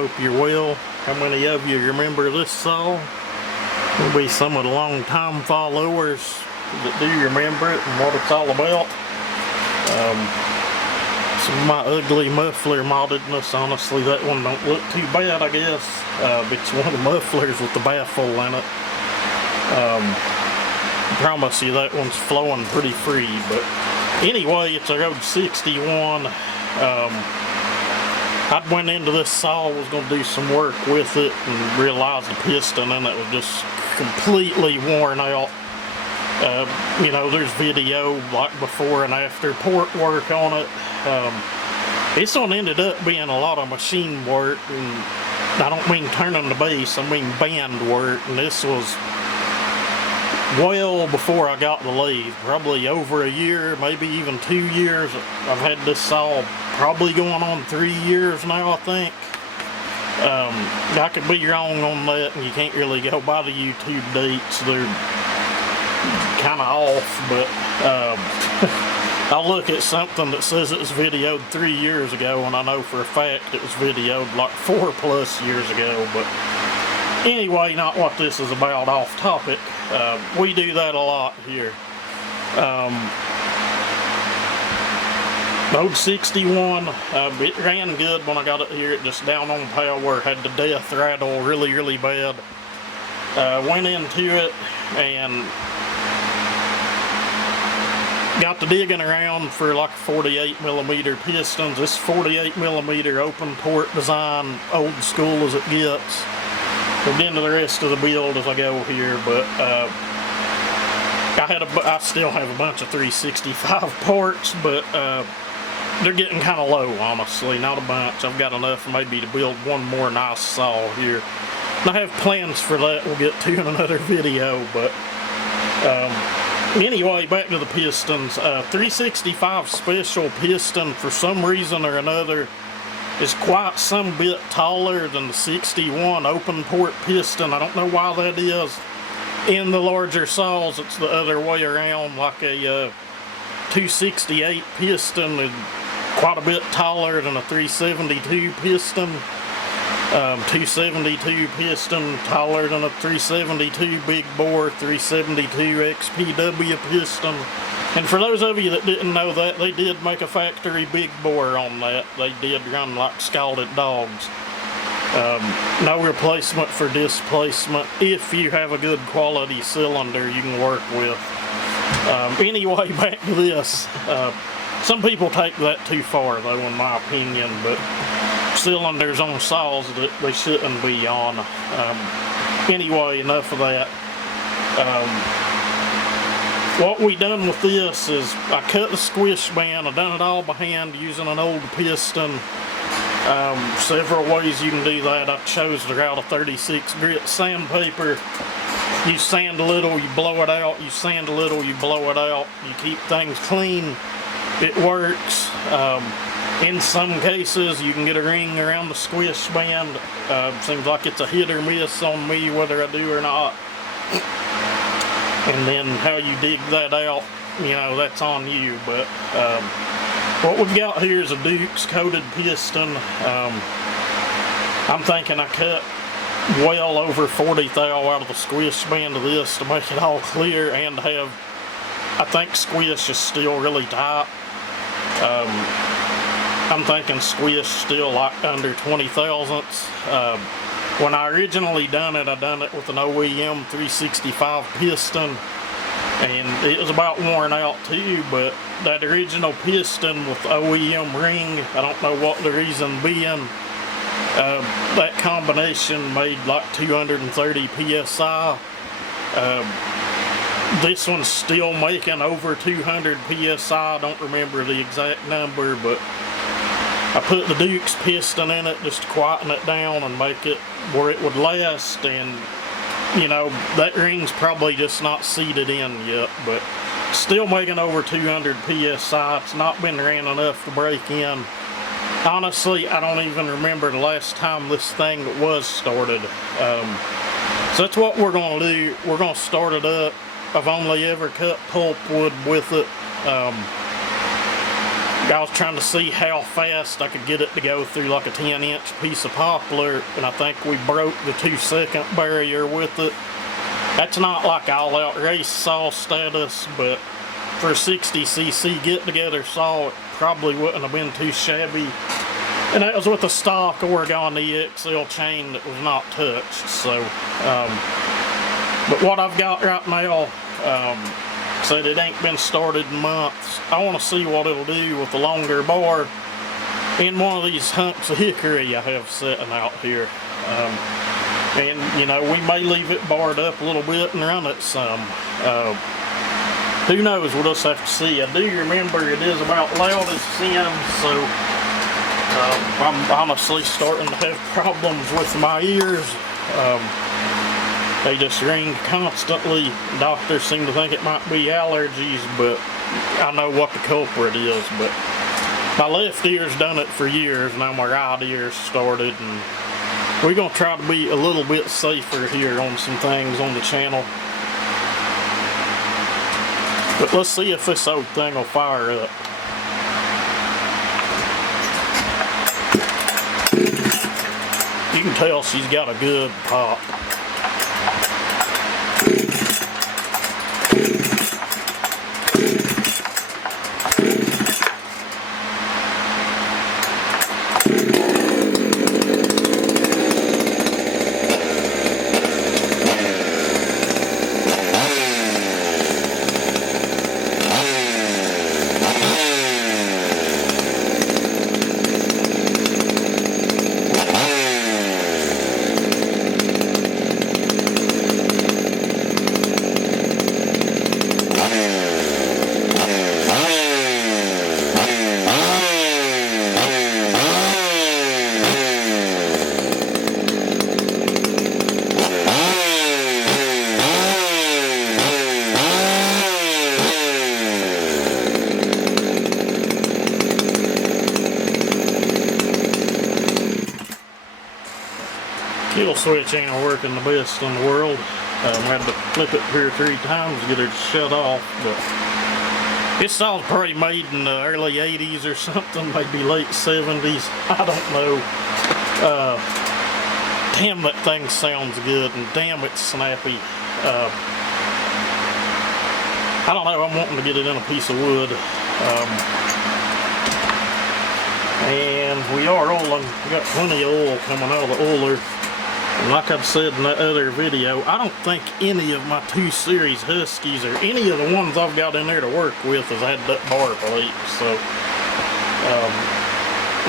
hope you're well. How many of you remember this saw? There'll be some of the long time followers that do remember it and what it's all about. Some of my ugly muffler moddedness, honestly that one don't look too bad, I guess. It's one of the mufflers with the baffle in it. I promise you that one's flowing pretty free, but anyway, it's a Road 61. I went into this saw, was going to do some work with it, and realized the piston in it was just completely worn out. You know, there's video like before and after port work on it. This one ended up being a lot of machine work, and I don't mean turning the base, I mean band work, and this was well before I got the lathe, probably over a year, maybe even 2 years. I've had this saw probably going on 3 years now, I think. I could be wrong on that, and you can't really go by the YouTube dates. They're kind of off, but I'll look at something that says it was videoed 3 years ago, and I know for a fact it was videoed like 4+ years ago. But anyway, not what this is about, off topic. We do that a lot here. Road 61, it ran good when I got it here. It just down on power, had the death rattle really bad. Went into it and got to digging around for like 48mm pistons. This 48mm open port design, old school as it gets. We'll get into the rest of the build as I go here, but I still have a bunch of 365 ports, but they're getting kind of low, honestly. Not a bunch. I've got enough maybe to build one more nice saw here. And I have plans for that we'll get to in another video, but anyway, back to the pistons. 365 special piston, for some reason or another, is quite some bit taller than the 61 open port piston. I don't know why that is. In the larger saws, it's the other way around, like a 268 piston is quite a bit taller than a 372 piston. 272 piston taller than a 372 big bore 372 XPW piston. And for those of you that didn't know that, they did make a factory big bore on that. They did run like scalded dogs. No replacement for displacement if you have a good quality cylinder you can work with. Anyway, back to this. Some people take that too far though, in my opinion, but cylinders on saws that they shouldn't be on. Anyway, enough of that. What we done with this is I cut the squish band. I done it all by hand using an old piston. Several ways you can do that. I chose the route of 36 grit sandpaper. You sand a little, you blow it out. You sand a little, you blow it out. You keep things clean. It works. In some cases, you can get a ring around the squish band. Seems like it's a hit or miss on me whether I do or not. And then how you dig that out, you know, that's on you. But what we've got here is a Dukes coated piston. I'm thinking I cut well over 40 thou out of the squish band of this to make it all clear and have, I think squish is still really tight. I'm thinking squish still like under 20 thousandths. When I originally done it, I done it with an OEM 365 piston, and it was about worn out too, but that original piston with the OEM ring, I don't know what the reason being, that combination made like 230 PSI. This one's still making over 200 PSI, I don't remember the exact number, but I put the Dukes piston in it just to quieten it down and make it where it would last, and you know, that ring's probably just not seated in yet, but still making over 200 PSI. It's not been ran enough to break in. Honestly, I don't even remember the last time this thing was started. So that's what we're going to do. We're going to start it up. I've only ever cut pulpwood with it. I was trying to see how fast I could get it to go through like a 10-inch piece of poplar, and I think we broke the 2-second barrier with it. That's not like all-out race saw status, but for a 60cc get-together saw, it probably wouldn't have been too shabby. And that was with a stock Oregon EXL chain that was not touched. So, but what I've got right now, said it ain't been started in months. I want to see what it'll do with the longer bar in one of these hunks of hickory I have sitting out here. And you know, we may leave it barred up a little bit and run it some. Who knows? We'll just have to see. I do remember it is about loud as sin, so I'm honestly starting to have problems with my ears. They just ring constantly. Doctors seem to think it might be allergies, but I know what the culprit is. But my left ear's done it for years. Now my right ear's started, and we're gonna try to be a little bit safer here on some things on the channel. But let's see if this old thing will fire up. You can tell she's got a good pop. Kill switch ain't working the best in the world. I had to flip it 2 or 3 times to get her to shut off, but this saw's probably made in the early 80s or something, maybe late 70s. I don't know. Damn, that thing sounds good, and damn, it's snappy. I don't know, I'm wanting to get it in a piece of wood. And we are oiling. We got plenty of oil coming out of the oiler. And like I've said in that other video, I don't think any of my 2 Series Huskies or any of the ones I've got in there to work with has had that bar plate. So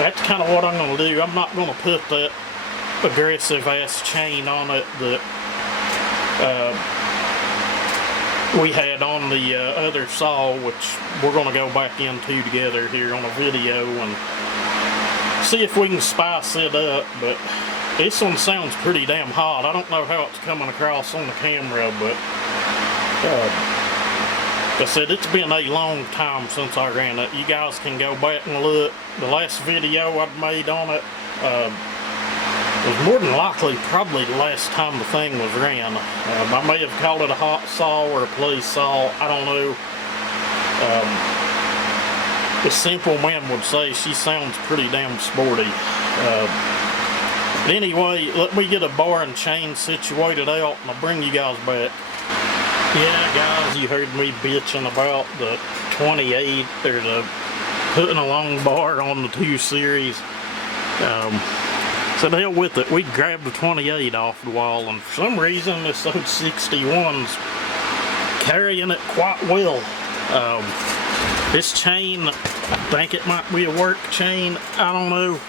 that's kind of what I'm going to do. I'm not going to put that aggressive ass chain on it that we had on the other saw, which we're going to go back into together here on a video and see if we can spice it up. But this one sounds pretty damn hot. I don't know how it's coming across on the camera, but like I said, it's been a long time since I ran it. You guys can go back and look. The last video I'd made on it was more than likely probably the last time the thing was ran. I may have called it a hot saw or a play saw. I don't know. The simple man would say she sounds pretty damn sporty. Anyway, let me get a bar and chain situated out and I'll bring you guys back. Yeah, guys, you heard me bitching about the 28 or the putting a long bar on the 2 Series. So the hell with it. We grabbed the 28 off the wall, and for some reason this old 61's carrying it quite well. This chain, I think it might be a work chain. I don't know.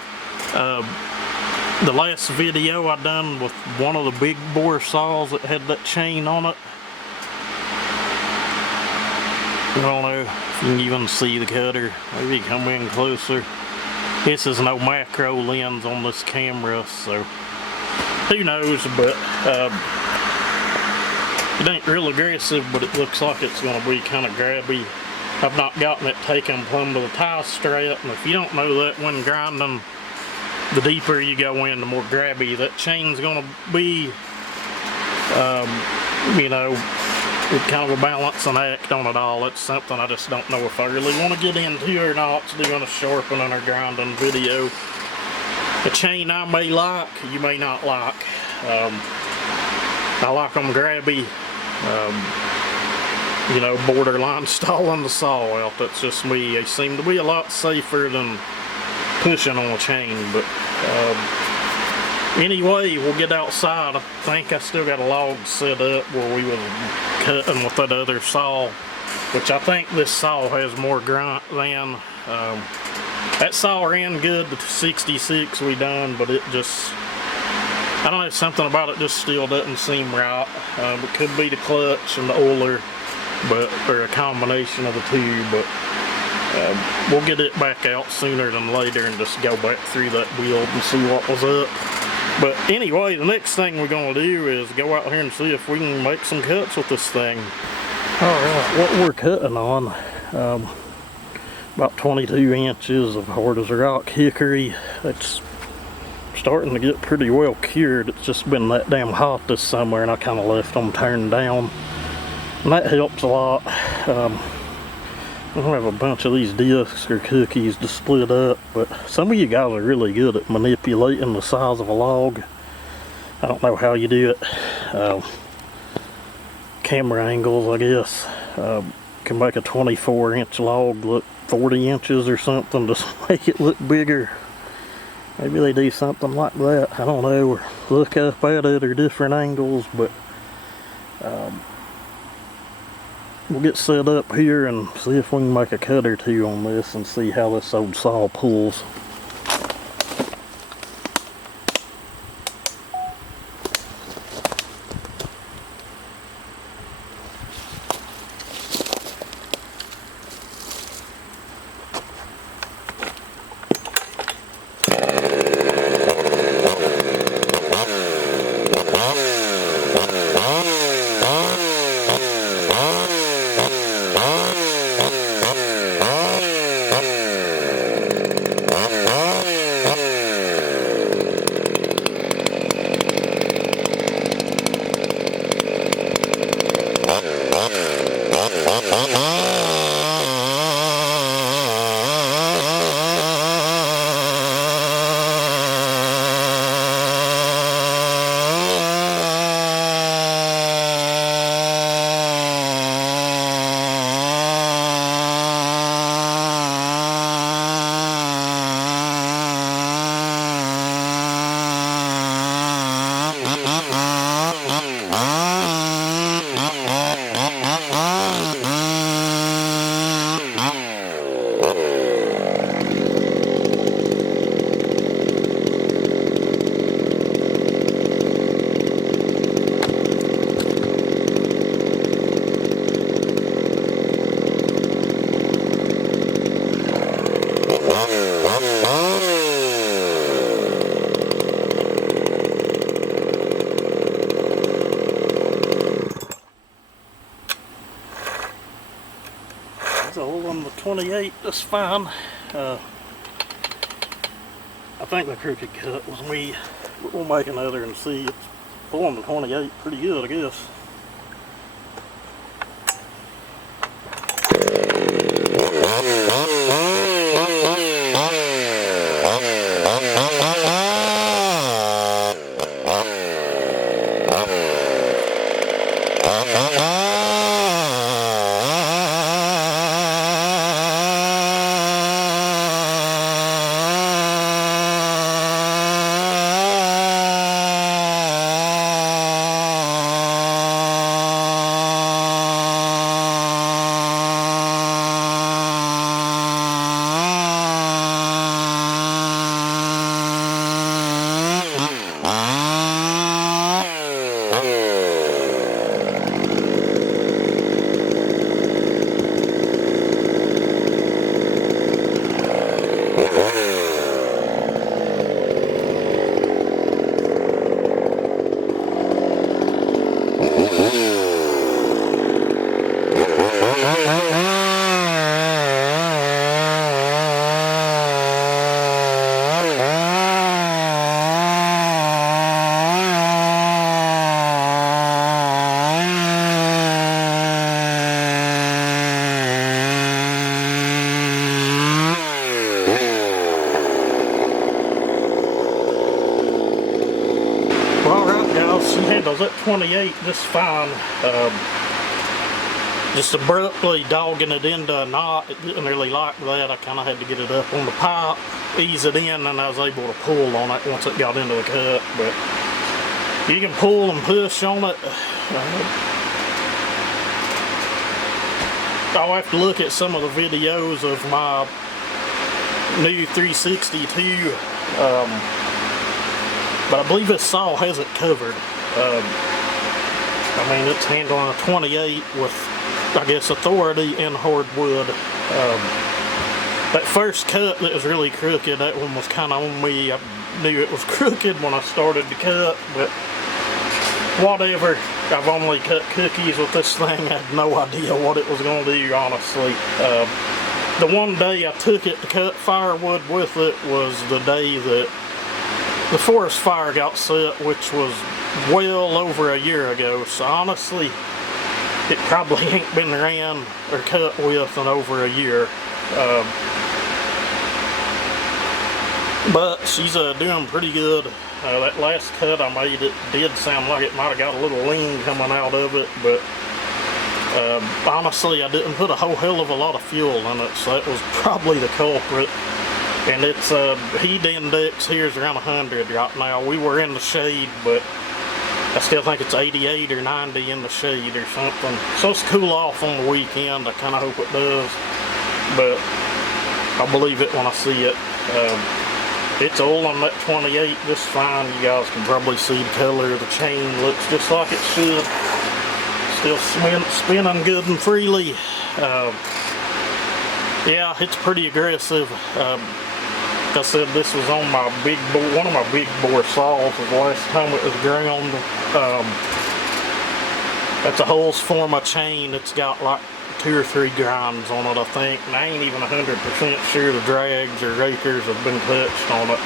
The last video I done with one of the big bore saws that had that chain on it. I don't know if you can even see the cutter. Maybe come in closer. This is no macro lens on this camera, so who knows, but it ain't real aggressive, but it looks like it's going to be kind of grabby. I've not gotten it taken plumb to the tie strap, and if you don't know that, when grinding, the deeper you go in, the more grabby that chain's going to be. You know, it's kind of a balancing act on it all. It's something I just don't know if I really want to get into or not, doing a sharpening or grinding video. A chain I may like, you may not like. I like them grabby, you know, borderline stalling the saw out. That's just me. They seem to be a lot safer than pushing on a chain, but anyway, we'll get outside. I think I still got a log set up where we was cutting with that other saw, which I think this saw has more grunt than. That saw ran good to 66 we done, but it just, I don't know, something about it just still doesn't seem right. It could be the clutch and the oiler, or a combination of the two, but we'll get it back out sooner than later and just go back through that build and see what was up. But anyway, the next thing we're going to do is go out here and see if we can make some cuts with this thing. Alright, what we're cutting on, about 22 inches of hard as rock hickory. It's starting to get pretty well cured. It's just been that damn hot this summer and I kind of left them turned down. And that helps a lot. I don't have a bunch of these discs or cookies to split up, but some of you guys are really good at manipulating the size of a log. I don't know how you do it. Camera angles, I guess. Can make a 24-inch log look 40 inches or something to make it look bigger. Maybe they do something like that. I don't know, or look up at it or different angles, but we'll get set up here and see if we can make a cut or two on this and see how this old saw pulls. So on the 28, that's fine. I think the crooked cut was me, but we'll make another and see. It's pulling the 28 pretty good, I guess. she handles that 28 just fine. Just abruptly dogging it into a knot, it didn't really like that. I kind of had to get it up on the pipe, ease it in, and I was able to pull on it once it got into the cut. But you can pull and push on it. I'll have to look at some of the videos of my new 362, but I believe this saw has it covered. I mean, it's handling a 28 with, I guess, authority in hardwood. That first cut that was really crooked, that one was kind of on me. I knew it was crooked when I started to cut, but whatever. I've only cut cookies with this thing. I had no idea what it was going to do, honestly. The one day I took it to cut firewood with it was the day that the forest fire got set, which was well over a year ago. So honestly, it probably ain't been ran or cut with in over a year. But she's doing pretty good. That last cut I made, it did sound like it might have got a little lean coming out of it, but honestly, I didn't put a whole hell of a lot of fuel in it, so that was probably the culprit. And its heat index here is around 100 right now. We were in the shade, but I still think it's 88 or 90 in the shade or something. So it's cool off on the weekend. I kind of hope it does, but I'll believe it when I see it. It's old on that 28 just fine. You guys can probably see the color of the chain. Looks just like it should. Still spinning good and freely. Yeah, it's pretty aggressive. Like I said, this was on my big bore, one of my big bore saws the last time it was ground. That's a Holzfirma chain. It's got like 2 or 3 grinds on it, I think, and I ain't even 100% sure the drags or rakers have been touched on it.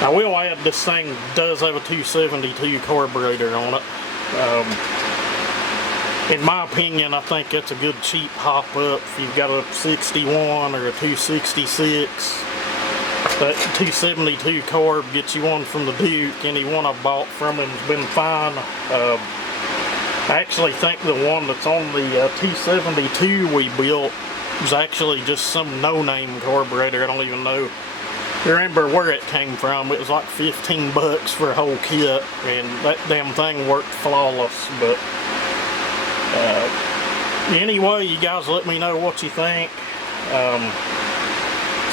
I will add, this thing does have a 272 carburetor on it. In my opinion, I think that's a good cheap hop up if you've got a 61 or a 266. That 272 carb gets you one from the Duke. Any one I bought from him has been fine. I actually think the one that's on the 272 we built was actually just some no-name carburetor. I don't even know. Remember where it came from. It was like 15 bucks for a whole kit, and that damn thing worked flawless. But anyway, you guys let me know what you think.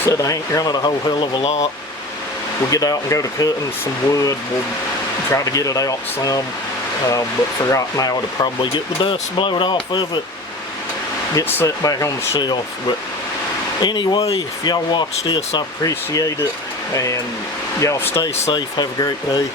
Said I ain't running a whole hell of a lot. We'll get out and go to cutting some wood. We'll try to get it out some. But for right now, to probably get the dust blowed off of it, get set back on the shelf. But anyway, if y'all watch this, I appreciate it, and y'all stay safe. Have a great day.